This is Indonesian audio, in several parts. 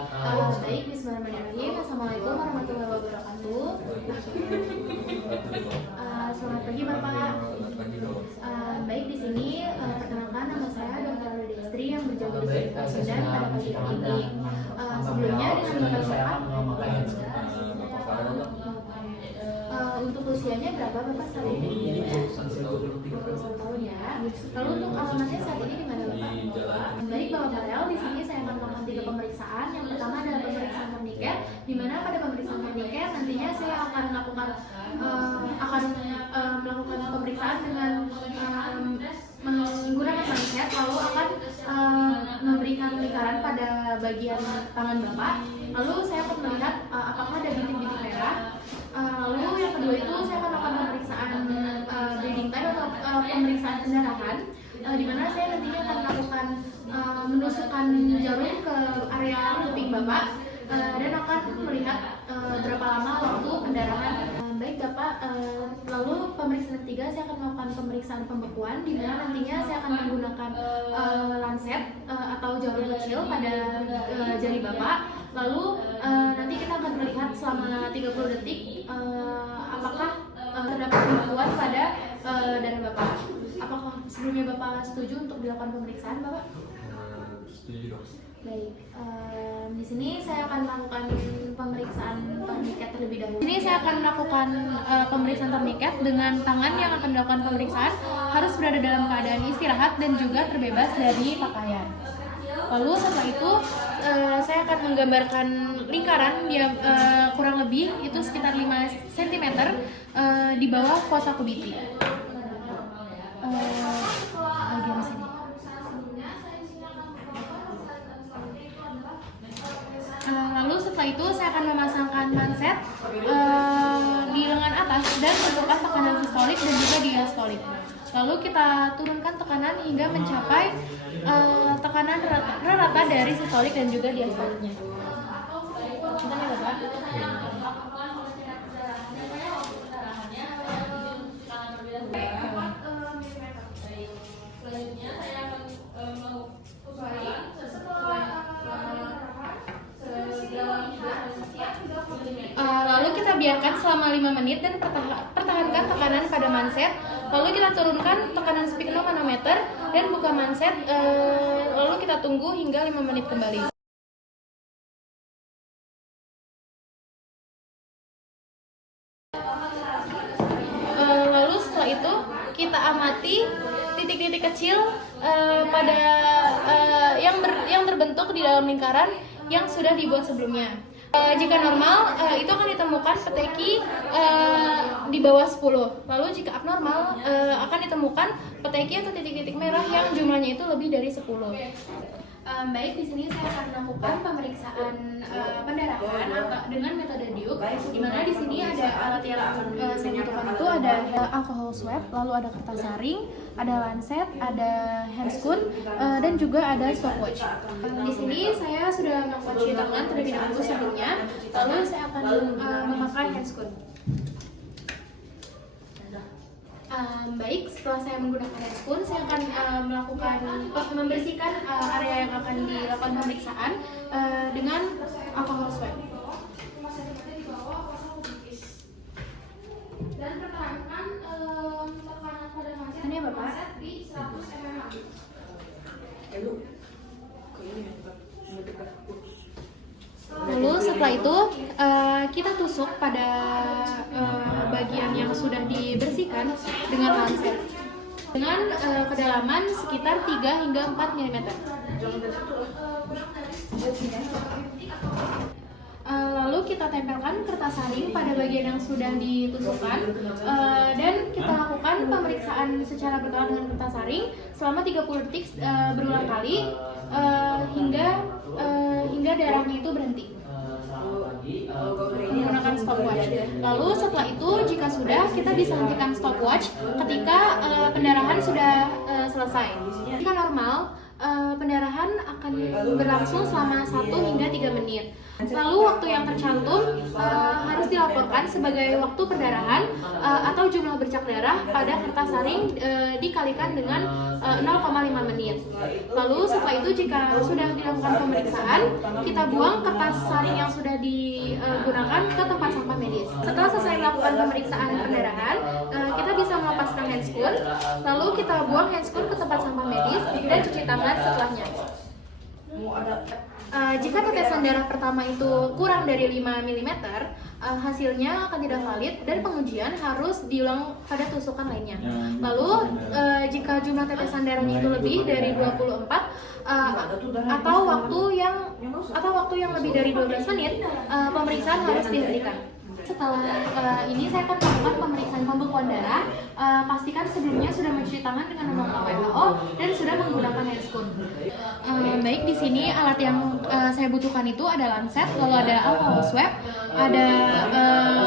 Baik, bismillahirrahmanirrahim. Assalamualaikum warahmatullahi wabarakatuh. Selamat pagi Bapak. Baik, di sini perkenalkan nama saya Dr. Destri yang berjaga di Pasundan pada pagi hari ini. Sebelumnya dengan Bapak siapa? Untuk usianya berapa Bapak saat ini? 21 tahun ya. Lalu untuk alamatnya saat ini di mana Bapak? Baik Bapak Farel, di sini saya akan melakukan 3 pemeriksaan. Yang pertama adalah pemeriksaan turniket, di mana pada pemeriksaan turniket nantinya saya akan melakukan pemeriksaan dengan menggunakan manset, lalu akan memberikan lingkaran pada bagian tangan Bapak. Lalu saya akan melihat apakah ada bintik-bintik merah. Lalu yang kedua itu saya akan melakukan pemeriksaan bleeding time atau pemeriksaan pendarahan, di mana saya nantinya akan melakukan menusukkan jarum ke area kuping Bapak dan akan melihat berapa lama waktu pendarahan. Baik Bapak, lalu pemeriksaan ketiga saya akan melakukan pemeriksaan pembekuan, di mana nantinya saya akan menggunakan lancet atau jarum kecil pada jari Bapak. Lalu nanti kita akan melihat selama 30 detik apakah terdapat pembekuan pada darah Bapak. Apakah sebelumnya Bapak setuju untuk dilakukan pemeriksaan Bapak? Setuju dong. Baik, di sini saya akan melakukan pemeriksaan turniket terlebih dahulu. Di sini saya akan melakukan pemeriksaan turniket dengan tangan yang akan melakukan pemeriksaan harus berada dalam keadaan istirahat dan juga terbebas dari pakaian. Lalu setelah itu saya akan menggambarkan lingkaran dia kurang lebih itu sekitar 5 cm di bawah fossa kubiti. Bagian sini. Lalu setelah itu saya akan memasangkan manset di lengan atas dan menentukan tekanan sistolik dan juga diastolik. Lalu kita turunkan tekanan hingga mencapai tekanan rata dari sistolik dan juga diastoliknya. Bentar ya Bapak. Lalu kita biarkan selama 5 menit dan pertahankan tekanan pada manset. Lalu kita turunkan tekanan sphygmomanometer dan buka manset. Lalu kita tunggu hingga 5 menit kembali. Lalu setelah itu kita amati titik-titik kecil pada yang terbentuk di dalam lingkaran yang sudah dibuat sebelumnya. Jika normal, itu akan ditemukan peteki di bawah 10. Lalu jika abnormal, akan ditemukan peteki atau titik-titik merah yang jumlahnya itu lebih dari 10. Baik, di sini saya akan melakukan pemeriksaan pendarahan dengan metode Duke, di mana di sini ada alat yang saya butuhkan itu ada alcohol swab, lalu ada kertas saring, ada lancet, ada handscoon, dan juga ada stopwatch. Di sini saya sudah melakukan cuci tangan terlebih dahulu sebelumnya, lalu saya akan memakai handscoon. Baik, setelah saya menggunakan handscoon, saya akan membersihkan area yang akan dilakukan pemeriksaan dengan alcohol swab. Dan pertahankan tekanan pada manset ini Bapak di 100 mm. Lalu setelah itu kita tusuk pada bagian yang sudah dibersihkan dengan lancet dengan kedalaman sekitar 3 hingga 4 mm. Lalu kita tempelkan kertas saring pada bagian yang sudah ditusukkan dan kita lakukan pemeriksaan secara berkala dengan kertas saring selama 30 detik berulang kali hingga darahnya itu berhenti menggunakan stopwatch. Lalu setelah itu jika sudah, kita bisa hentikan stopwatch ketika pendarahan sudah selesai. Jika normal, pendarahan akan berlangsung selama 1 hingga 3 menit. Lalu waktu yang tercantum harus dilaporkan sebagai waktu perdarahan atau jumlah bercak darah pada kertas saring dikalikan dengan 0,5 menit. Lalu setelah itu jika sudah dilakukan pemeriksaan, kita buang kertas saring yang sudah digunakan ke tempat sampah medis. Setelah selesai melakukan pemeriksaan perdarahan, kita bisa melepaskan handscoon, lalu kita buang handscoon ke tempat sampah medis dan cuci tangan setelahnya. Jika tetesan darah pertama itu kurang dari 5 mm, hasilnya akan tidak valid dan pengujian harus diulang pada tusukan lainnya. Lalu jika jumlah tetesan darahnya itu lebih dari 24 atau waktu yang lebih dari 12 menit, pemeriksaan harus dihentikan. Setelah ini saya akan melakukan pemeriksaan pembekuan darah. Pastikan sebelumnya sudah mencuci tangan dengan menggunakan WHO dan sudah menggunakan handscoon. Baik, di sini alat yang saya butuhkan itu ada lancet, lalu ada alcohol swab, ada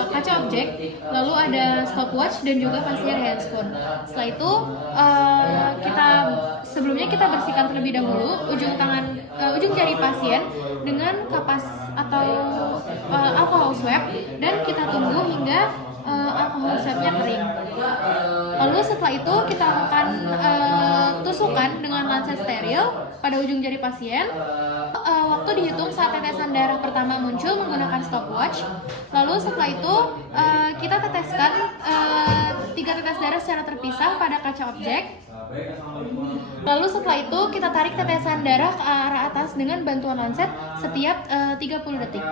kaca objek, lalu ada stopwatch dan juga pasti ada handscoon. Setelah itu sebelumnya kita bersihkan terlebih dahulu ujung jari pasien dengan kapas atau alcohol swab dan kita tunggu hingga alcohol swabnya kering. Lalu setelah itu kita akan tusukan dengan lancet steril pada ujung jari pasien. Waktu dihitung saat tetesan darah pertama muncul menggunakan stopwatch. Lalu setelah itu kita teteskan 3 tetes darah secara terpisah pada kaca objek. Lalu setelah itu kita tarik tetesan darah ke arah atas dengan bantuan lancet setiap 30 detik.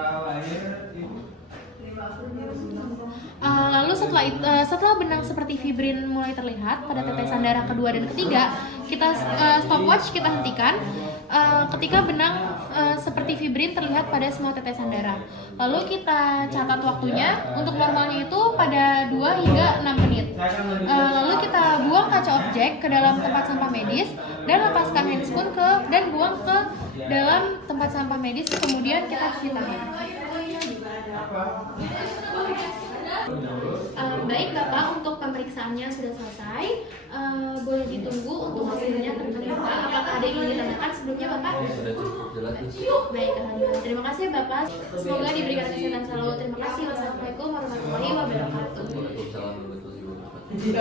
Lalu setelah benang seperti fibrin mulai terlihat pada tetesan darah kedua dan ketiga, kita stopwatch kita hentikan ketika benang seperti fibrin terlihat pada semua tetesan darah. Lalu kita catat waktunya, untuk normalnya itu pada 2 hingga 6 menit. Lalu kita buang kaca objek ke dalam tempat sampah medis dan lepaskan handscoon dan buang ke dalam tempat sampah medis, kemudian kita cuci tangan. Baik Bapak, untuk pemeriksaannya sudah selesai. Boleh ditunggu untuk hasilnya ternyata. Apakah ada yang ingin ditanyakan sebelumnya Bapak? Sudah cukup jelas. Baik, alhamdulillah. Terima kasih Bapak. Semoga diberikan kesehatan selalu. Terima kasih. Wassalamualaikum warahmatullahi wabarakatuh. Waalaikumsalam warahmatullahi wabarakatuh.